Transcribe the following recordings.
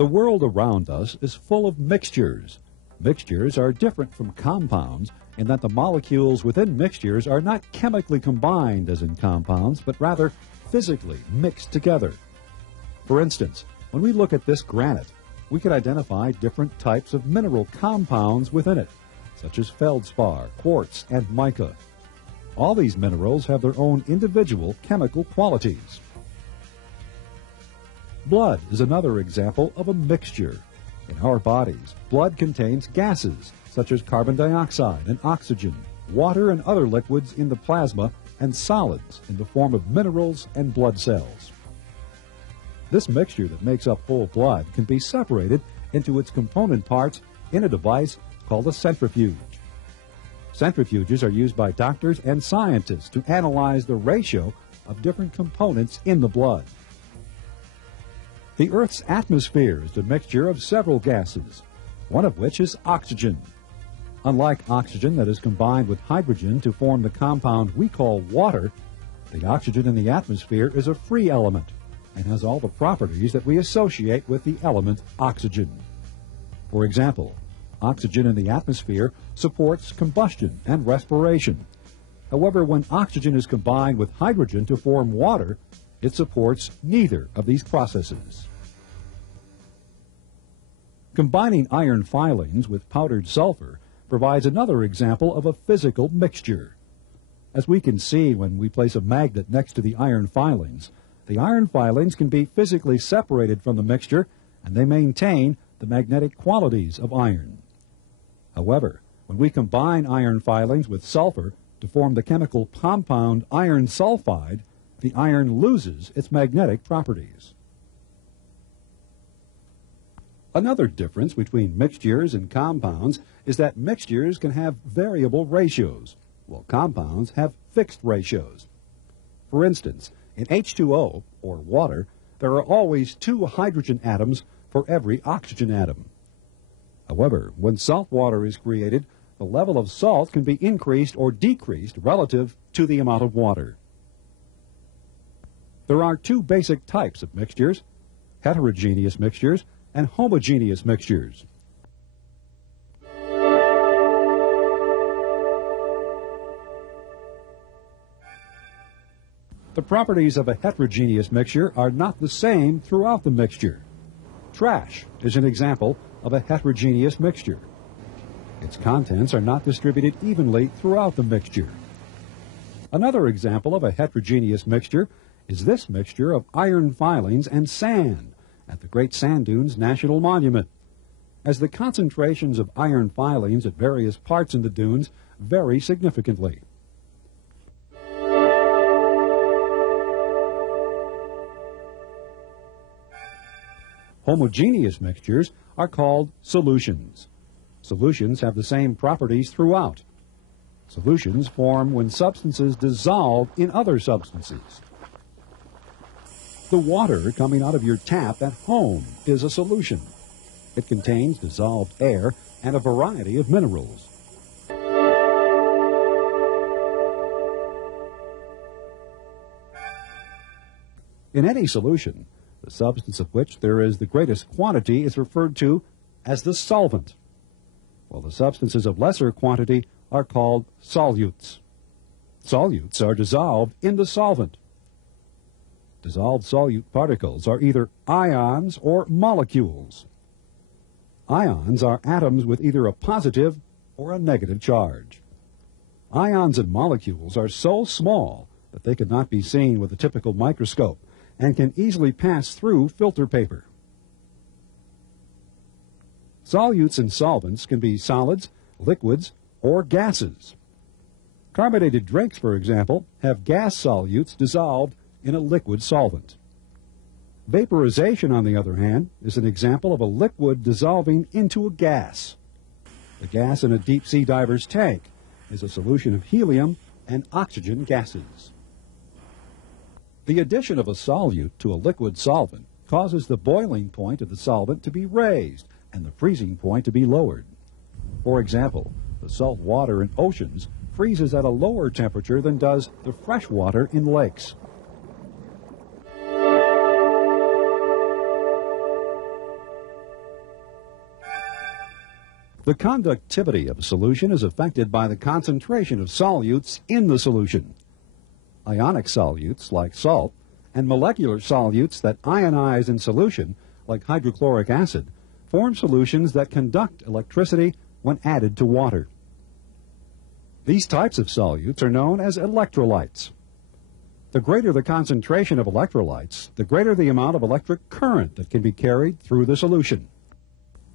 The world around us is full of mixtures. Mixtures are different from compounds in that the molecules within mixtures are not chemically combined as in compounds, but rather physically mixed together. For instance, when we look at this granite, we can identify different types of mineral compounds within it, such as feldspar, quartz, and mica. All these minerals have their own individual chemical qualities. Blood is another example of a mixture. In our bodies, blood contains gases such as carbon dioxide and oxygen, water and other liquids in the plasma, and solids in the form of minerals and blood cells. This mixture that makes up whole blood can be separated into its component parts in a device called a centrifuge. Centrifuges are used by doctors and scientists to analyze the ratio of different components in the blood. The Earth's atmosphere is a mixture of several gases, one of which is oxygen. Unlike oxygen that is combined with hydrogen to form the compound we call water, the oxygen in the atmosphere is a free element and has all the properties that we associate with the element oxygen. For example, oxygen in the atmosphere supports combustion and respiration. However, when oxygen is combined with hydrogen to form water, it supports neither of these processes. Combining iron filings with powdered sulfur provides another example of a physical mixture. As we can see when we place a magnet next to the iron filings can be physically separated from the mixture, and they maintain the magnetic qualities of iron. However, when we combine iron filings with sulfur to form the chemical compound iron sulfide, the iron loses its magnetic properties. Another difference between mixtures and compounds is that mixtures can have variable ratios, while compounds have fixed ratios. For instance, in H2O, or water, there are always 2 hydrogen atoms for every oxygen atom. However, when salt water is created, the level of salt can be increased or decreased relative to the amount of water. There are 2 basic types of mixtures: heterogeneous mixtures and homogeneous mixtures. The properties of a heterogeneous mixture are not the same throughout the mixture. Trash is an example of a heterogeneous mixture. Its contents are not distributed evenly throughout the mixture. Another example of a heterogeneous mixture is this mixture of iron filings and sand at the Great Sand Dunes National Monument, as the concentrations of iron filings at various parts in the dunes vary significantly. Homogeneous mixtures are called solutions. Solutions have the same properties throughout. Solutions form when substances dissolve in other substances. The water coming out of your tap at home is a solution. It contains dissolved air and a variety of minerals. In any solution, the substance of which there is the greatest quantity is referred to as the solvent, while the substances of lesser quantity are called solutes. Solutes are dissolved in the solvent. Dissolved solute particles are either ions or molecules. Ions are atoms with either a positive or a negative charge. Ions and molecules are so small that they cannot be seen with a typical microscope and can easily pass through filter paper. Solutes and solvents can be solids, liquids, or gases. Carbonated drinks, for example, have gas solutes dissolved in a liquid solvent. Vaporization, on the other hand, is an example of a liquid dissolving into a gas. The gas in a deep-sea diver's tank is a solution of helium and oxygen gases. The addition of a solute to a liquid solvent causes the boiling point of the solvent to be raised and the freezing point to be lowered. For example, the salt water in oceans freezes at a lower temperature than does the fresh water in lakes. The conductivity of a solution is affected by the concentration of solutes in the solution. Ionic solutes, like salt, and molecular solutes that ionize in solution, like hydrochloric acid, form solutions that conduct electricity when added to water. These types of solutes are known as electrolytes. The greater the concentration of electrolytes, the greater the amount of electric current that can be carried through the solution.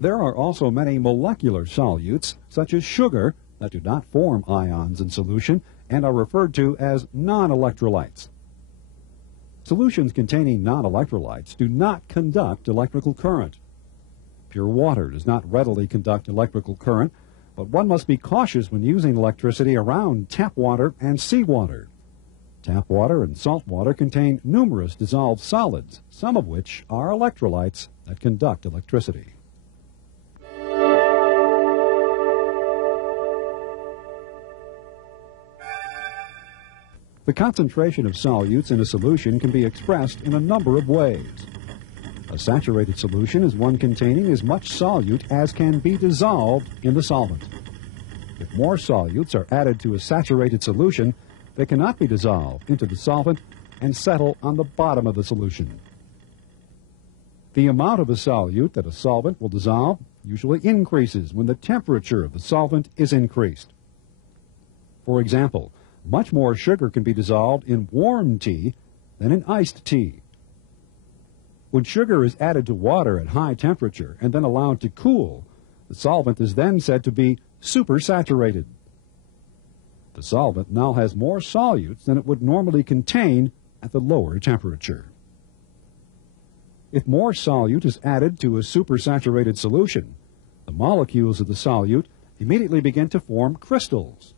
There are also many molecular solutes, such as sugar, that do not form ions in solution and are referred to as non-electrolytes. Solutions containing non-electrolytes do not conduct electrical current. Pure water does not readily conduct electrical current, but one must be cautious when using electricity around tap water and seawater. Tap water and salt water contain numerous dissolved solids, some of which are electrolytes that conduct electricity. The concentration of solutes in a solution can be expressed in a number of ways. A saturated solution is one containing as much solute as can be dissolved in the solvent. If more solutes are added to a saturated solution, they cannot be dissolved into the solvent and settle on the bottom of the solution. The amount of a solute that a solvent will dissolve usually increases when the temperature of the solvent is increased. For example, much more sugar can be dissolved in warm tea than in iced tea. When sugar is added to water at high temperature and then allowed to cool, the solvent is then said to be supersaturated. The solvent now has more solutes than it would normally contain at the lower temperature. If more solute is added to a supersaturated solution, the molecules of the solute immediately begin to form crystals.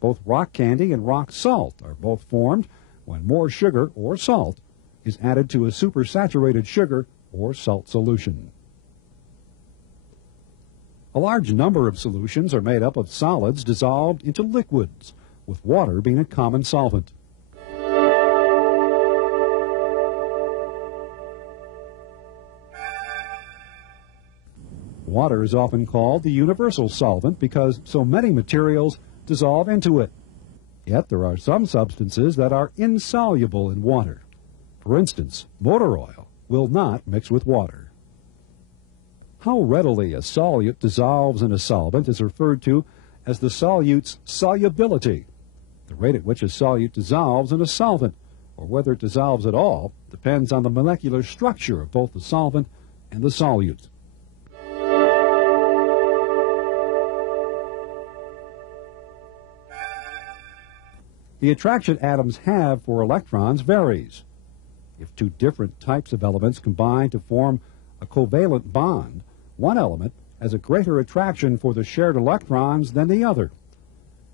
Both rock candy and rock salt are both formed when more sugar or salt is added to a supersaturated sugar or salt solution. A large number of solutions are made up of solids dissolved into liquids, with water being a common solvent. Water is often called the universal solvent because so many materials dissolve into it. Yet there are some substances that are insoluble in water. For instance, motor oil will not mix with water. How readily a solute dissolves in a solvent is referred to as the solute's solubility. The rate at which a solute dissolves in a solvent, or whether it dissolves at all, depends on the molecular structure of both the solvent and the solute. The attraction atoms have for electrons varies. If two different types of elements combine to form a covalent bond, one element has a greater attraction for the shared electrons than the other.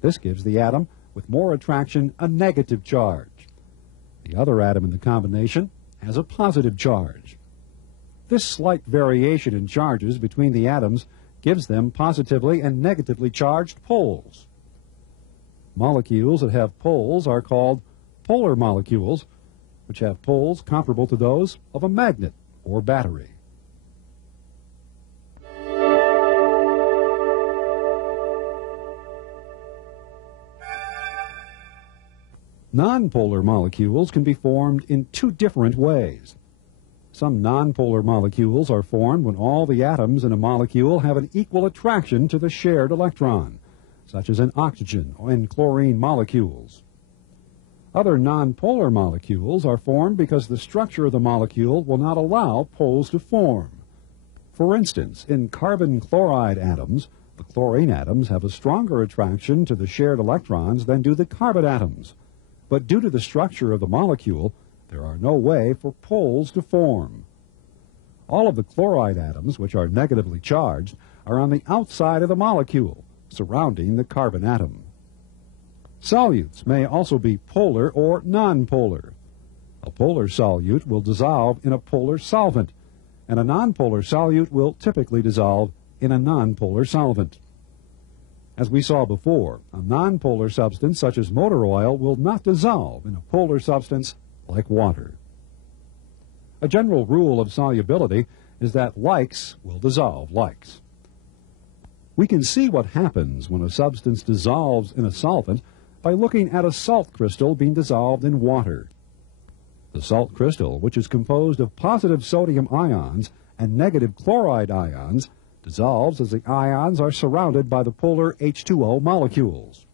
This gives the atom with more attraction a negative charge. The other atom in the combination has a positive charge. This slight variation in charges between the atoms gives them positively and negatively charged poles. Molecules that have poles are called polar molecules, which have poles comparable to those of a magnet or battery. Nonpolar molecules can be formed in two different ways. Some nonpolar molecules are formed when all the atoms in a molecule have an equal attraction to the shared electron, such as in oxygen and chlorine molecules. Other nonpolar molecules are formed because the structure of the molecule will not allow poles to form. For instance, in carbon chloride atoms, the chlorine atoms have a stronger attraction to the shared electrons than do the carbon atoms. But due to the structure of the molecule, there are no way for poles to form. All of the chloride atoms, which are negatively charged, are on the outside of the molecule, surrounding the carbon atom. Solutes may also be polar or nonpolar. A polar solute will dissolve in a polar solvent, and a nonpolar solute will typically dissolve in a nonpolar solvent. As we saw before, a nonpolar substance such as motor oil will not dissolve in a polar substance like water. A general rule of solubility is that likes will dissolve likes. We can see what happens when a substance dissolves in a solvent by looking at a salt crystal being dissolved in water. The salt crystal, which is composed of positive sodium ions and negative chloride ions, dissolves as the ions are surrounded by the polar H2O molecules.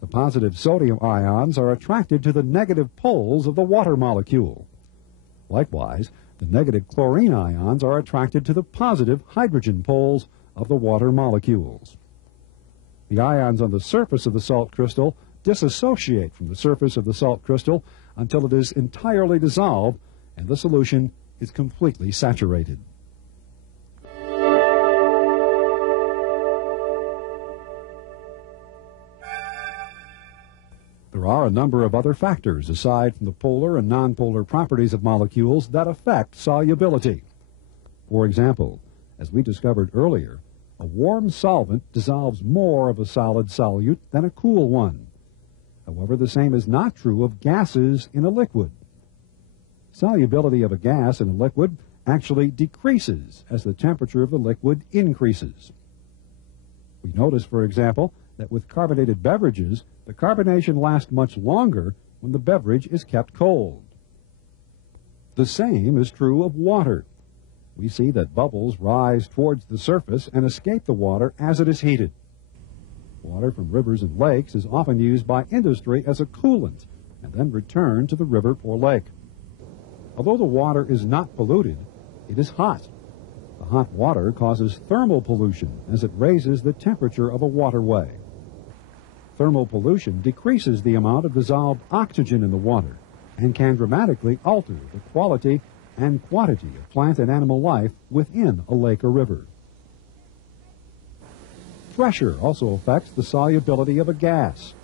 The positive sodium ions are attracted to the negative poles of the water molecule. Likewise, the negative chlorine ions are attracted to the positive hydrogen poles of the water molecules. The ions on the surface of the salt crystal dissociate from the surface of the salt crystal until it is entirely dissolved and the solution is completely saturated. There are a number of other factors aside from the polar and nonpolar properties of molecules that affect solubility. For example, as we discovered earlier, a warm solvent dissolves more of a solid solute than a cool one. However, the same is not true of gases in a liquid. Solubility of a gas in a liquid actually decreases as the temperature of the liquid increases. We notice, for example, that with carbonated beverages, the carbonation lasts much longer when the beverage is kept cold. The same is true of water. We see that bubbles rise towards the surface and escape the water as it is heated. Water from rivers and lakes is often used by industry as a coolant and then returned to the river or lake. Although the water is not polluted, it is hot. The hot water causes thermal pollution as it raises the temperature of a waterway. Thermal pollution decreases the amount of dissolved oxygen in the water and can dramatically alter the quality and quantity of plant and animal life within a lake or river. Pressure also affects the solubility of a gas.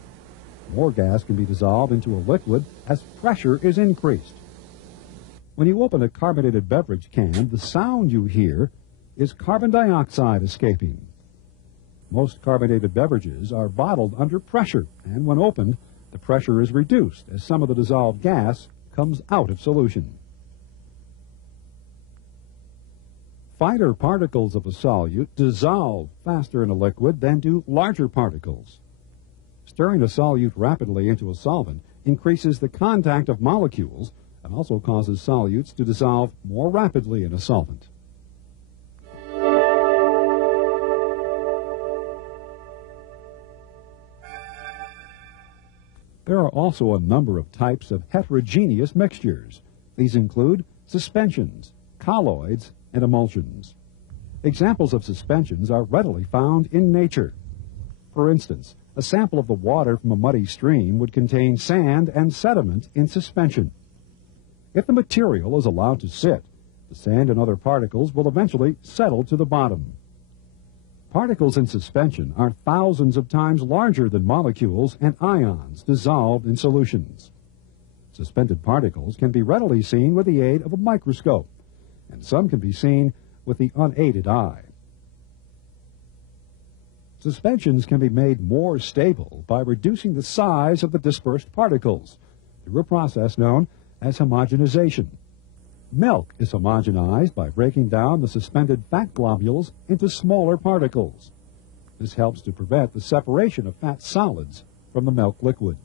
More gas can be dissolved into a liquid as pressure is increased. When you open a carbonated beverage can, the sound you hear is carbon dioxide escaping. Most carbonated beverages are bottled under pressure, and when opened, the pressure is reduced as some of the dissolved gas comes out of solution. Finer particles of a solute dissolve faster in a liquid than do larger particles. Stirring a solute rapidly into a solvent increases the contact of molecules and also causes solutes to dissolve more rapidly in a solvent. There are also a number of types of heterogeneous mixtures. These include suspensions, colloids, and emulsions. Examples of suspensions are readily found in nature. For instance, a sample of the water from a muddy stream would contain sand and sediment in suspension. If the material is allowed to sit, the sand and other particles will eventually settle to the bottom. Particles in suspension are thousands of times larger than molecules and ions dissolved in solutions. Suspended particles can be readily seen with the aid of a microscope, and some can be seen with the unaided eye. Suspensions can be made more stable by reducing the size of the dispersed particles through a process known as homogenization. Milk is homogenized by breaking down the suspended fat globules into smaller particles. This helps to prevent the separation of fat solids from the milk liquid.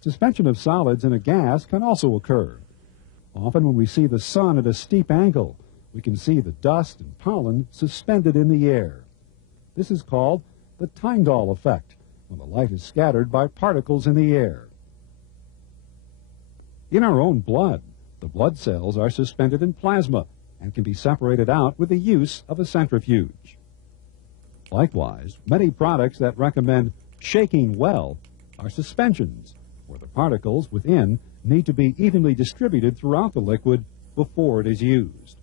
Suspension of solids in a gas can also occur. Often when we see the sun at a steep angle, we can see the dust and pollen suspended in the air. This is called the Tyndall effect, when the light is scattered by particles in the air. In our own blood, the blood cells are suspended in plasma and can be separated out with the use of a centrifuge. Likewise, many products that recommend shaking well are suspensions, where the particles within need to be evenly distributed throughout the liquid before it is used.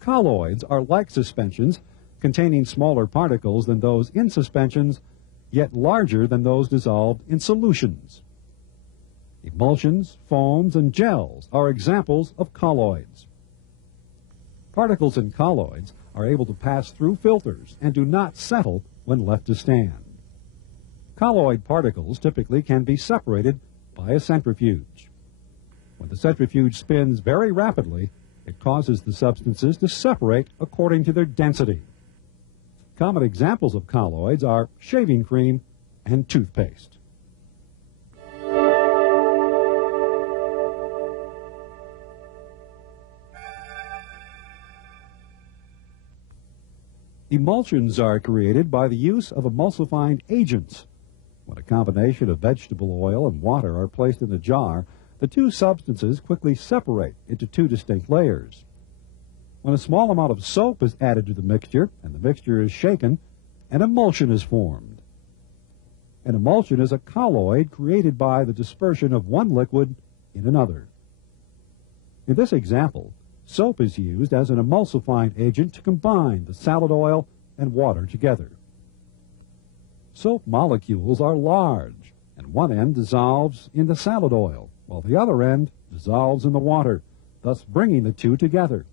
Colloids are like suspensions, containing smaller particles than those in suspensions, yet larger than those dissolved in solutions. Emulsions, foams, and gels are examples of colloids. Particles in colloids are able to pass through filters and do not settle when left to stand. Colloid particles typically can be separated by a centrifuge. When the centrifuge spins very rapidly, it causes the substances to separate according to their density. Common examples of colloids are shaving cream and toothpaste. Emulsions are created by the use of emulsifying agents. When a combination of vegetable oil and water are placed in a jar, the two substances quickly separate into two distinct layers. When a small amount of soap is added to the mixture and the mixture is shaken, an emulsion is formed. An emulsion is a colloid created by the dispersion of one liquid in another. In this example, soap is used as an emulsifying agent to combine the salad oil and water together. Soap molecules are large, and one end dissolves in the salad oil, while the other end dissolves in the water, thus bringing the two together.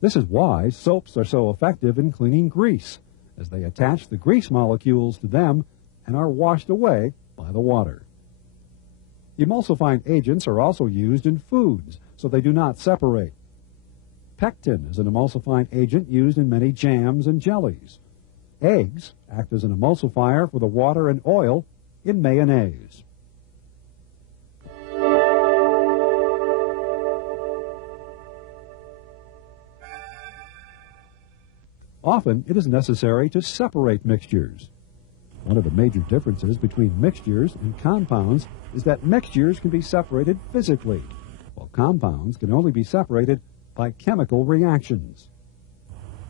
This is why soaps are so effective in cleaning grease, as they attach the grease molecules to them and are washed away by the water. Emulsifying agents are also used in foods, so they do not separate. Pectin is an emulsifying agent used in many jams and jellies. Eggs act as an emulsifier for the water and oil in mayonnaise. Often it is necessary to separate mixtures. One of the major differences between mixtures and compounds is that mixtures can be separated physically, while compounds can only be separated by chemical reactions.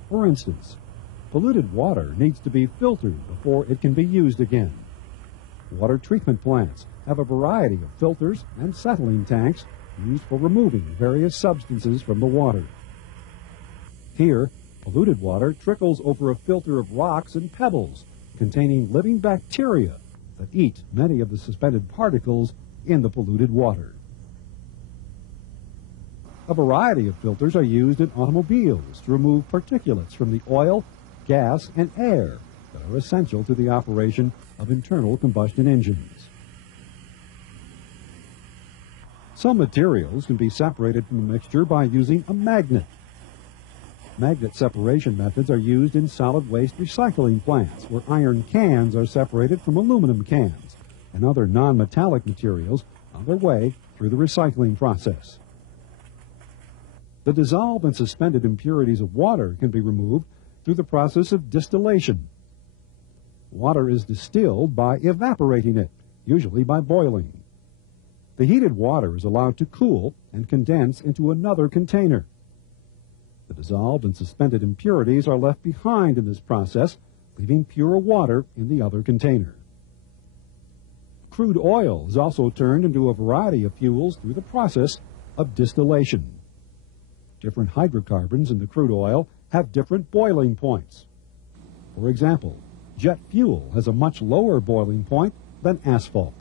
For instance, polluted water needs to be filtered before it can be used again. Water treatment plants have a variety of filters and settling tanks used for removing various substances from the water. Here, polluted water trickles over a filter of rocks and pebbles containing living bacteria that eat many of the suspended particles in the polluted water. A variety of filters are used in automobiles to remove particulates from the oil, gas, and air that are essential to the operation of internal combustion engines. Some materials can be separated from a mixture by using a magnet. Magnet separation methods are used in solid waste recycling plants, where iron cans are separated from aluminum cans and other non-metallic materials on their way through the recycling process. The dissolved and suspended impurities of water can be removed through the process of distillation. Water is distilled by evaporating it, usually by boiling. The heated water is allowed to cool and condense into another container. The dissolved and suspended impurities are left behind in this process, leaving pure water in the other container. Crude oil is also turned into a variety of fuels through the process of distillation. Different hydrocarbons in the crude oil have different boiling points. For example, jet fuel has a much lower boiling point than asphalt.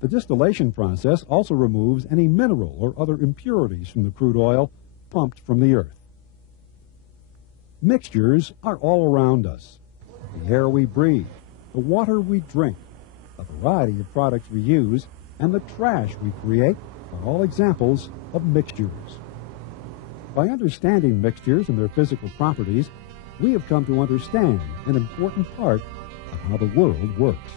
The distillation process also removes any mineral or other impurities from the crude oil pumped from the earth. Mixtures are all around us. The air we breathe, the water we drink, the variety of products we use, and the trash we create are all examples of mixtures. By understanding mixtures and their physical properties, we have come to understand an important part of how the world works.